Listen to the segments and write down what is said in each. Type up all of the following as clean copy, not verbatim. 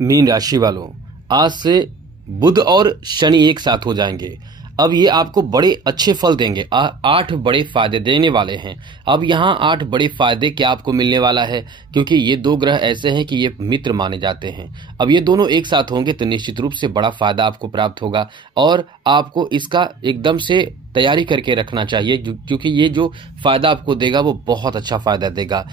Mean राशि वालों, आज से बुध और शनि एक साथ हो जाएंगे। अब ये आपको बड़े अच्छे फल देंगे, 8 बड़े फायदे देने वाले हैं। अब यहाँ 8 बड़े फायदे क्या आपको मिलने वाला है, क्योंकि ये 2 ग्रह ऐसे हैं कि ये मित्र माने जाते हैं। अब ये दोनों एक साथ होंगे तो निश्चित रूप से बड़ा फायदा आपको प्राप्त होगा और आपको इसका एकदम से तैयारी करके रखना चाहिए, क्योंकि ये जो फायदा आपको देगा वो बहुत अच्छा फायदा देगा।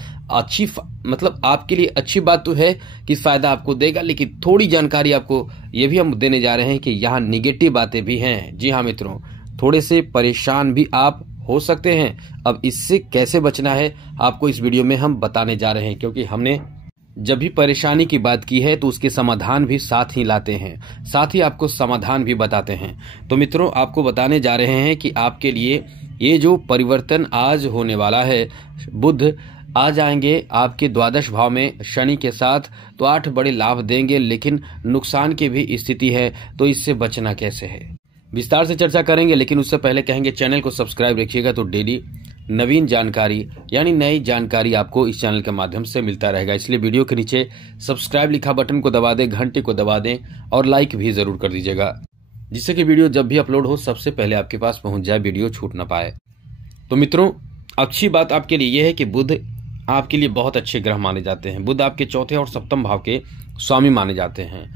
मतलब आपके लिए अच्छी बात तो है कि फायदा आपको देगा, लेकिन थोड़ी जानकारी आपको ये भी हम देने जा रहे हैं कि यहाँ निगेटिव बातें भी हैं। जी हाँ मित्रों, थोड़े से परेशान भी आप हो सकते हैं। अब इससे कैसे बचना है आपको इस वीडियो में हम बताने जा रहे हैं, क्योंकि हमने जब भी परेशानी की बात की है तो उसके समाधान भी साथ ही लाते हैं, साथ ही आपको समाधान भी बताते हैं। तो मित्रों, आपको बताने जा रहे हैं कि आपके लिए ये जो परिवर्तन आज होने वाला है, बुध आ जाएंगे आपके द्वादश भाव में शनि के साथ, तो 8 बड़े लाभ देंगे, लेकिन नुकसान की भी स्थिति है। तो इससे बचना कैसे है विस्तार से चर्चा करेंगे, लेकिन उससे पहले कहेंगे चैनल को सब्सक्राइब रखिएगा, तो डेली नवीन जानकारी यानी नई जानकारी आपको इस चैनल के माध्यम से मिलता रहेगा। इसलिए वीडियो के नीचे सब्सक्राइब लिखा बटन को दबा दें, घंटे को दबा दें और लाइक भी जरूर कर दीजिएगा, जिससे कि वीडियो जब भी अपलोड हो सबसे पहले आपके पास पहुंच जाए, वीडियो छूट ना पाए। तो मित्रों, अच्छी बात आपके लिए यह है कि बुध आपके लिए बहुत अच्छे ग्रह माने जाते हैं। बुध आपके चौथे और सप्तम भाव के स्वामी माने जाते हैं।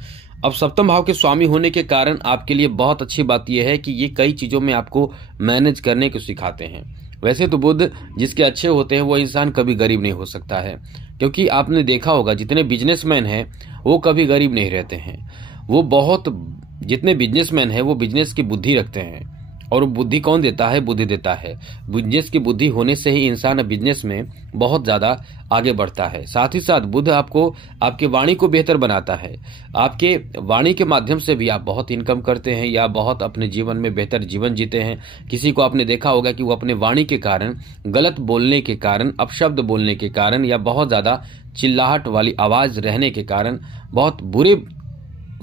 अब सप्तम भाव के स्वामी होने के कारण आपके लिए बहुत अच्छी बात यह है कि ये कई चीजों में आपको मैनेज करने को सिखाते हैं। वैसे तो बुध जिसके अच्छे होते हैं वो इंसान कभी गरीब नहीं हो सकता है, क्योंकि आपने देखा होगा जितने बिजनेसमैन हैं वो कभी गरीब नहीं रहते हैं। जितने बिजनेसमैन हैं वो बिजनेस की बुद्धि रखते हैं, और बुद्धि कौन देता है? बुद्धि देता है। बिजनेस की बुद्धि होने से ही इंसान बिजनेस में बहुत ज्यादा आगे बढ़ता है। साथ ही साथ बुध आपको आपके वाणी को बेहतर बनाता है। आपके वाणी के माध्यम से भी आप बहुत इनकम करते हैं या बहुत अपने जीवन में बेहतर जीवन जीते हैं। किसी को आपने देखा होगा कि वो अपने वाणी के कारण, गलत बोलने के कारण, अपशब्द बोलने के कारण या बहुत ज्यादा चिल्लाहट वाली आवाज रहने के कारण, बहुत बुरे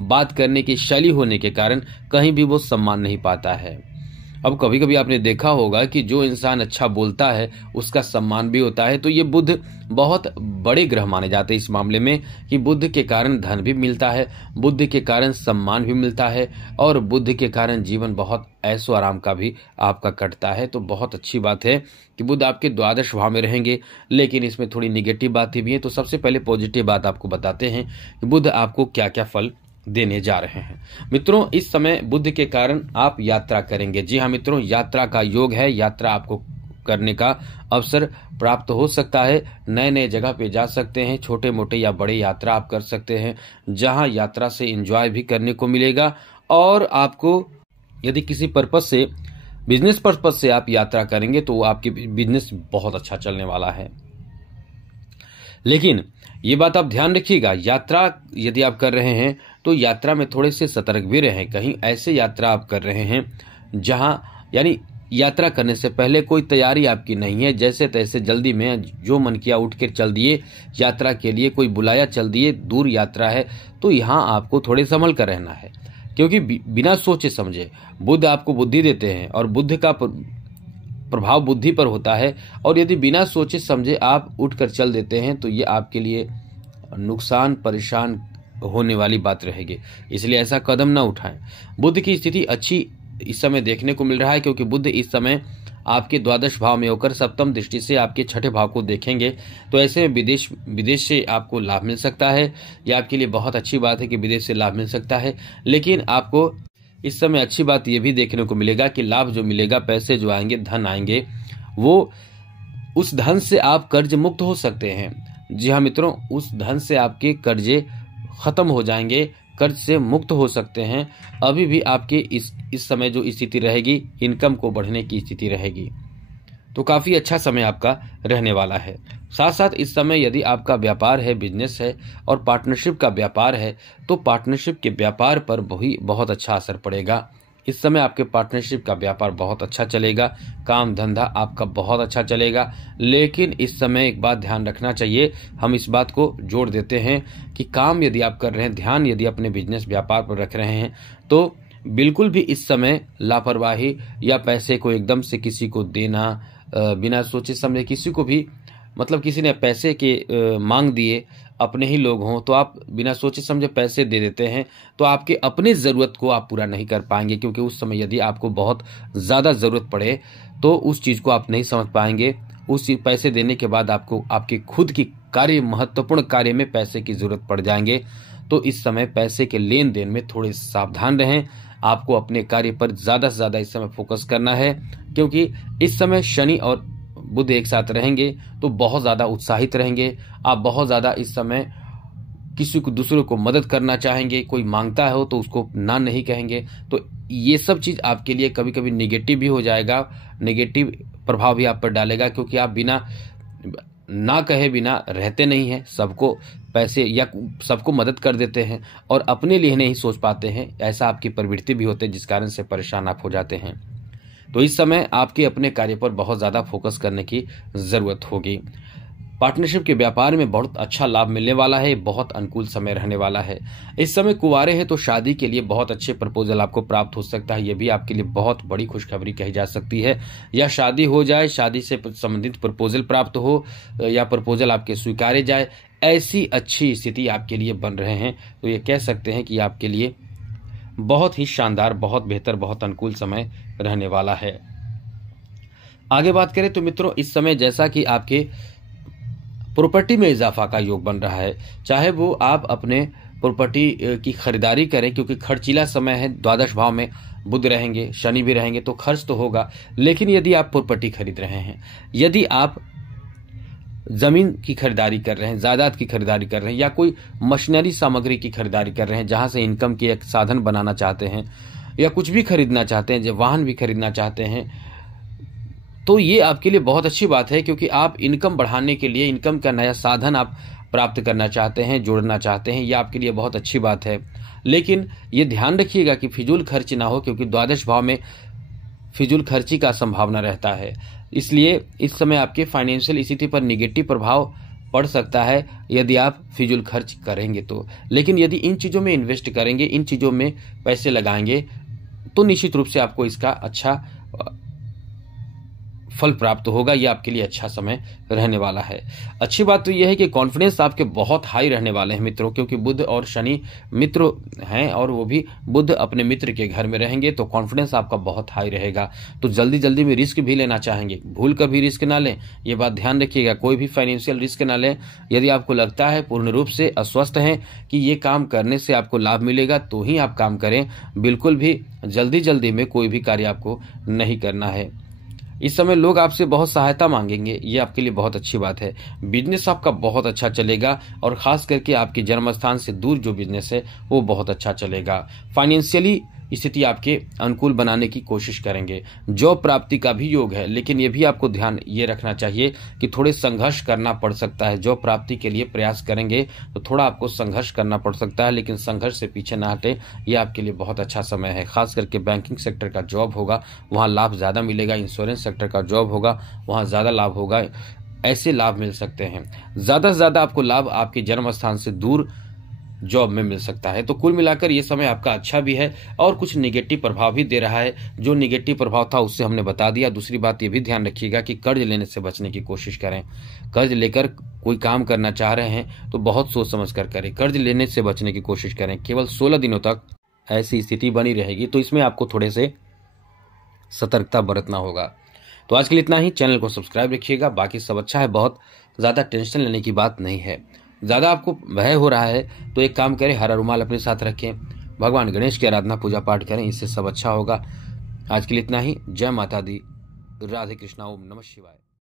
बात करने की शैली होने के कारण कहीं भी वो सम्मान नहीं पाता है। अब कभी कभी आपने देखा होगा कि जो इंसान अच्छा बोलता है उसका सम्मान भी होता है। तो ये बुध बहुत बड़े ग्रह माने जाते हैं इस मामले में कि बुध के कारण धन भी मिलता है, बुध के कारण सम्मान भी मिलता है और बुध के कारण जीवन बहुत ऐशो आराम का भी आपका कटता है। तो बहुत अच्छी बात है कि बुध आपके द्वादश भाव में रहेंगे, लेकिन इसमें थोड़ी निगेटिव बातें भी हैं। तो सबसे पहले पॉजिटिव बात आपको बताते हैं कि बुध आपको क्या क्या फल देने जा रहे हैं। मित्रों, इस समय बुध के कारण आप यात्रा करेंगे। जी हाँ मित्रों, यात्रा का योग है। यात्रा आपको करने का अवसर प्राप्त हो सकता है। नए नए जगह पे जा सकते हैं, छोटे मोटे या बड़े यात्रा आप कर सकते हैं, जहां यात्रा से एंजॉय भी करने को मिलेगा। और आपको यदि किसी पर्पज से, बिजनेस पर्पज से आप यात्रा करेंगे तो आपके बिजनेस बहुत अच्छा चलने वाला है। लेकिन ये बात आप ध्यान रखिएगा, यात्रा यदि आप कर रहे हैं तो यात्रा में थोड़े से सतर्क भी रहें। कहीं ऐसे यात्रा आप कर रहे हैं जहां, यानी यात्रा करने से पहले कोई तैयारी आपकी नहीं है, जैसे तैसे जल्दी में जो मन किया उठ कर चल दिए यात्रा के लिए, कोई बुलाया चल दिए, दूर यात्रा है, तो यहाँ आपको थोड़े संभल कर रहना है। क्योंकि बिना सोचे समझे बुध आपको बुद्धि देते हैं और बुद्ध का प्रभाव बुद्धि पर होता है, और यदि बिना सोचे समझे आप उठकर चल देते हैं तो ये आपके लिए नुकसान, परेशान होने वाली बात रहेगी। इसलिए ऐसा कदम ना उठाएं। बुध की स्थिति अच्छी इस समय देखने को मिल रहा है, क्योंकि बुध इस समय आपके द्वादश भाव में होकर सप्तम दृष्टि से आपके छठे भाव को देखेंगे। तो ऐसे में विदेश से आपको लाभ मिल सकता है। यह आपके लिए बहुत अच्छी बात है कि विदेश से लाभ मिल सकता है। लेकिन आपको इस समय अच्छी बात यह भी देखने को मिलेगा कि लाभ जो मिलेगा, पैसे जो आएंगे, धन आएंगे, वो उस धन से आप कर्ज मुक्त हो सकते हैं। जी हाँ मित्रों, उस धन से आपके कर्जे खत्म हो जाएंगे, कर्ज से मुक्त हो सकते हैं। अभी भी आपके इस समय जो स्थिति रहेगी, इनकम को बढ़ने की स्थिति रहेगी, तो काफी अच्छा समय आपका रहने वाला है। साथ साथ इस समय यदि आपका व्यापार है, बिजनेस है और पार्टनरशिप का व्यापार है, तो पार्टनरशिप के व्यापार पर भी बहुत अच्छा असर पड़ेगा। इस समय आपके पार्टनरशिप का व्यापार बहुत अच्छा चलेगा, काम धंधा आपका बहुत अच्छा चलेगा। लेकिन इस समय एक बात ध्यान रखना चाहिए, हम इस बात को जोड़ देते हैं कि काम यदि आप कर रहे हैं, ध्यान यदि अपने बिजनेस व्यापार पर रख रहे हैं, तो बिल्कुल भी इस समय लापरवाही या पैसे को एकदम से किसी को देना, बिना सोचे समझे किसी को भी मतलब किसी ने पैसे के मांग दिए, अपने ही लोग हों, तो आप बिना सोचे समझे पैसे दे देते हैं, तो आपके अपने ज़रूरत को आप पूरा नहीं कर पाएंगे, क्योंकि उस समय यदि आपको बहुत ज़्यादा ज़रूरत पड़े तो उस चीज़ को आप नहीं समझ पाएंगे। उस पैसे देने के बाद आपको आपके खुद की कार्य, महत्वपूर्ण कार्य में पैसे की ज़रूरत पड़ जाएंगे। तो इस समय पैसे के लेन देन में थोड़े सावधान रहें। आपको अपने कार्य पर ज़्यादा से ज़्यादा इस समय फोकस करना है, क्योंकि इस समय शनि और बुध एक साथ रहेंगे तो बहुत ज़्यादा उत्साहित रहेंगे। आप बहुत ज़्यादा इस समय किसी को, दूसरों को मदद करना चाहेंगे। कोई मांगता हो तो उसको ना नहीं कहेंगे। तो ये सब चीज़ आपके लिए कभी कभी निगेटिव भी हो जाएगा, निगेटिव प्रभाव भी आप पर डालेगा, क्योंकि आप बिना ना कहे बिना रहते नहीं हैं। सबको पैसे या सबको मदद कर देते हैं और अपने लिए नहीं सोच पाते हैं। ऐसा आपकी प्रवृत्ति भी होती है, जिस कारण से परेशान आप हो जाते हैं। तो इस समय आपके अपने कार्य पर बहुत ज़्यादा फोकस करने की ज़रूरत होगी। पार्टनरशिप के व्यापार में बहुत अच्छा लाभ मिलने वाला है, बहुत अनुकूल समय रहने वाला है। इस समय कुंवारे हैं तो शादी के लिए बहुत अच्छे प्रपोजल आपको प्राप्त हो सकता है। ये भी आपके लिए बहुत बड़ी खुशखबरी कही जा सकती है। या शादी हो जाए, शादी से संबंधित प्रपोजल प्राप्त हो, या प्रपोजल आपके स्वीकारे जाए, ऐसी अच्छी स्थिति आपके लिए बन रहे हैं। तो ये कह सकते हैं कि आपके लिए बहुत ही शानदार, बहुत बेहतर, बहुत अनुकूल समय रहने वाला है। आगे बात करें तो मित्रों, इस समय जैसा कि आपके प्रॉपर्टी में इजाफा का योग बन रहा है, चाहे वो आप अपने प्रॉपर्टी की खरीदारी करें, क्योंकि खर्चीला समय है। द्वादश भाव में बुध रहेंगे, शनि भी रहेंगे, तो खर्च तो होगा। लेकिन यदि आप प्रॉपर्टी खरीद रहे हैं, यदि आप जमीन की खरीदारी कर रहे हैं, जायदाद की खरीदारी कर रहे हैं, या कोई मशीनरी सामग्री की खरीदारी कर रहे हैं जहां से इनकम की एक साधन बनाना चाहते हैं, या कुछ भी खरीदना चाहते हैं, जब वाहन भी खरीदना चाहते हैं, तो ये आपके लिए बहुत अच्छी बात है, क्योंकि आप इनकम बढ़ाने के लिए, इनकम का नया साधन आप प्राप्त करना चाहते हैं, जोड़ना चाहते हैं। ये आपके लिए बहुत अच्छी बात है। लेकिन ये ध्यान रखिएगा कि फिजूल खर्च ना हो, क्योंकि द्वादश भाव में फिजूल खर्ची का संभावना रहता है। इसलिए इस समय आपके फाइनेंशियल स्थिति पर निगेटिव प्रभाव पड़ सकता है यदि आप फिजूल खर्च करेंगे तो। लेकिन यदि इन चीज़ों में इन्वेस्ट करेंगे, इन चीज़ों में पैसे लगाएंगे, तो निश्चित रूप से आपको इसका अच्छा फल प्राप्त होगा। ये आपके लिए अच्छा समय रहने वाला है। अच्छी बात तो यह है कि कॉन्फिडेंस आपके बहुत हाई रहने वाले हैं मित्रों, क्योंकि बुध और शनि मित्र हैं, और वो भी बुध अपने मित्र के घर में रहेंगे, तो कॉन्फिडेंस आपका बहुत हाई रहेगा। तो जल्दी जल्दी में रिस्क भी लेना चाहेंगे, भूल कर भी रिस्क ना लें। ये बात ध्यान रखिएगा, कोई भी फाइनेंशियल रिस्क ना लें। यदि आपको लगता है पूर्ण रूप से अस्वस्थ हैं कि ये काम करने से आपको लाभ मिलेगा, तो ही आप काम करें। बिल्कुल भी जल्दी जल्दी में कोई भी कार्य आपको नहीं करना है। इस समय लोग आपसे बहुत सहायता मांगेंगे, ये आपके लिए बहुत अच्छी बात है। बिजनेस आपका बहुत अच्छा चलेगा, और खास करके आपके जन्म स्थान से दूर जो बिजनेस है वो बहुत अच्छा चलेगा। फाइनेंशियली स्थिति आपके अनुकूल बनाने की कोशिश करेंगे। जॉब प्राप्ति का भी योग है, लेकिन ये भी आपको ध्यान ये रखना चाहिए कि थोड़े संघर्ष करना पड़ सकता है। जॉब प्राप्ति के लिए प्रयास करेंगे तो थोड़ा आपको संघर्ष करना पड़ सकता है, लेकिन संघर्ष से पीछे ना हटे। ये आपके लिए बहुत अच्छा समय है। खास करके बैंकिंग सेक्टर का जॉब होगा, वहाँ लाभ ज़्यादा मिलेगा। इंश्योरेंस सेक्टर का जॉब होगा, वहाँ ज़्यादा लाभ होगा। ऐसे लाभ मिल सकते हैं। ज़्यादा से ज़्यादा आपको लाभ आपके जन्म स्थान से दूर जॉब में मिल सकता है। तो कुल मिलाकर ये समय आपका अच्छा भी है, और कुछ निगेटिव प्रभाव भी दे रहा है। जो निगेटिव प्रभाव था उससे हमने बता दिया। दूसरी बात ये भी ध्यान रखिएगा कि कर्ज लेने से बचने की कोशिश करें। कर्ज लेकर कोई काम करना चाह रहे हैं तो बहुत सोच समझ कर करें। कर्ज लेने से बचने की कोशिश करें। केवल 16 दिनों तक ऐसी स्थिति बनी रहेगी, तो इसमें आपको थोड़े से सतर्कता बरतना होगा। तो आज के लिए इतना ही। चैनल को सब्सक्राइब रखिएगा। बाकी सब अच्छा है, बहुत ज़्यादा टेंशन लेने की बात नहीं है। ज़्यादा आपको भय हो रहा है तो एक काम करें, हरा रुमाल अपने साथ रखें, भगवान गणेश की आराधना पूजा पाठ करें, इससे सब अच्छा होगा। आज के लिए इतना ही। जय माता दी। राधे कृष्णा। ओम नमः शिवाय।